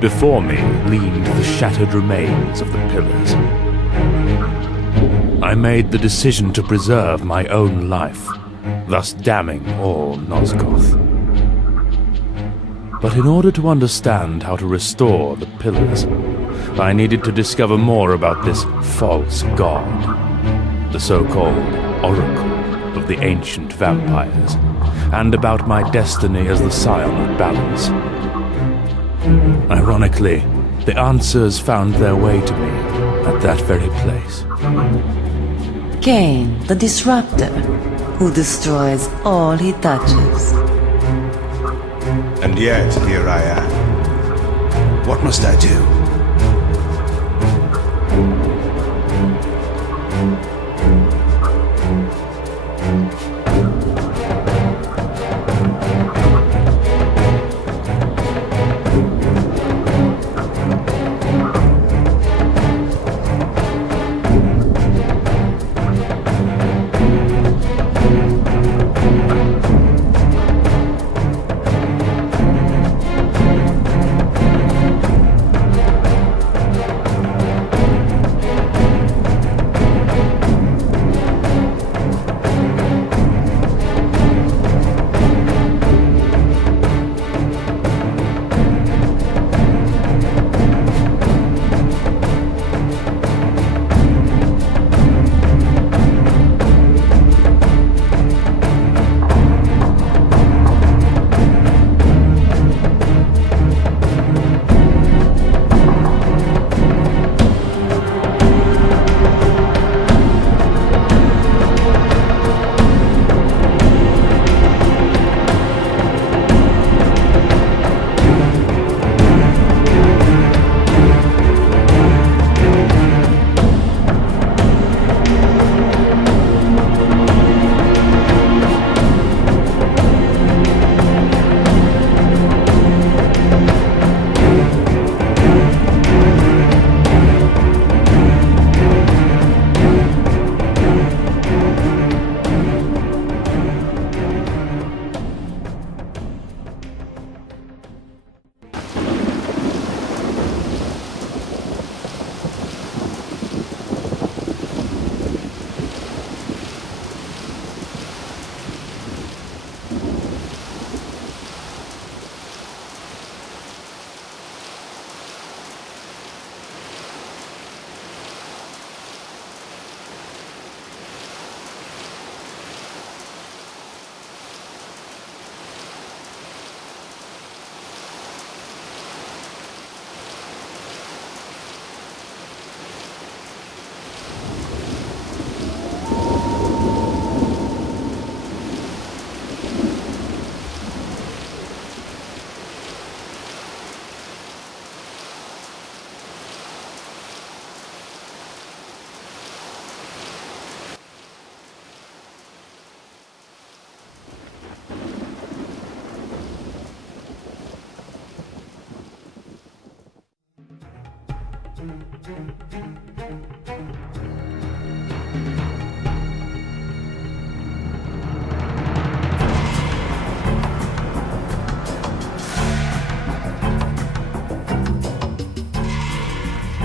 Before me leaned the shattered remains of the pillars. I made the decision to preserve my own life, thus damning all Nosgoth. But in order to understand how to restore the pillars, I needed to discover more about this false god, the so-called Oracle of the ancient vampires, and about my destiny as the scion of balance. Ironically, the answers found their way to me at that very place. Kain, the Disruptor, who destroys all he touches. And yet, here I am. What must I do?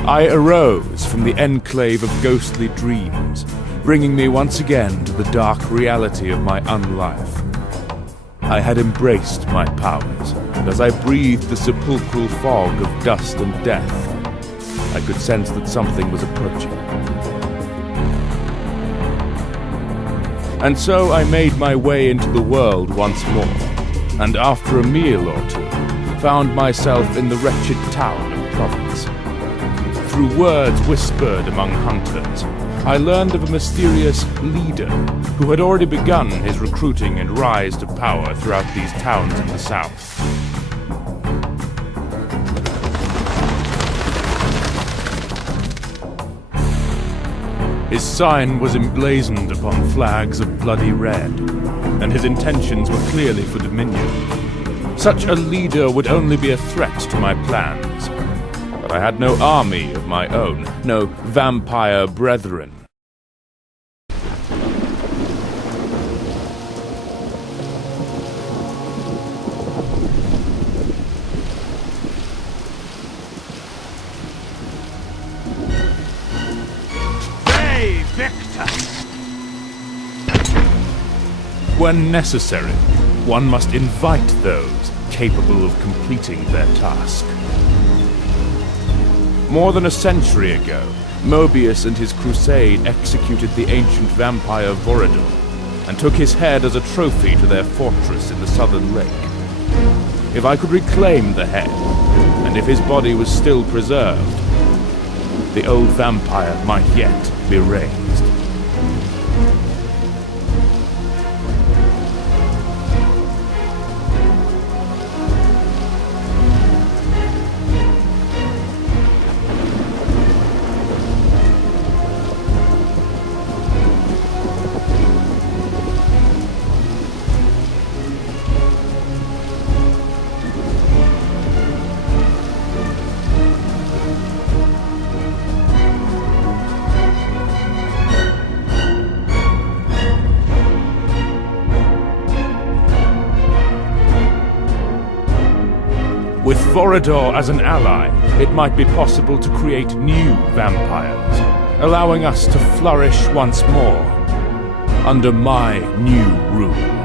I arose from the enclave of ghostly dreams, bringing me once again to the dark reality of my unlife. I had embraced my powers, and as I breathed the sepulchral fog of dust and death, I could sense that something was approaching. And so I made my way into the world once more, and after a meal or two, found myself in the wretched town of Province. Through words whispered among hunters, I learned of a mysterious leader who had already begun his recruiting and rise to power throughout these towns in the south. His sign was emblazoned upon flags of bloody red, and his intentions were clearly for dominion. Such a leader would only be a threat to my plans. But I had no army of my own, no vampire brethren. when necessary, one must invite those capable of completing their task. More than a century ago, Mobius and his crusade executed the ancient vampire Vorador, and took his head as a trophy to their fortress in the southern lake. If I could reclaim the head, and if his body was still preserved, the old vampire might yet be raised. With Vorador as an ally, it might be possible to create new vampires, allowing us to flourish once more under my new rule.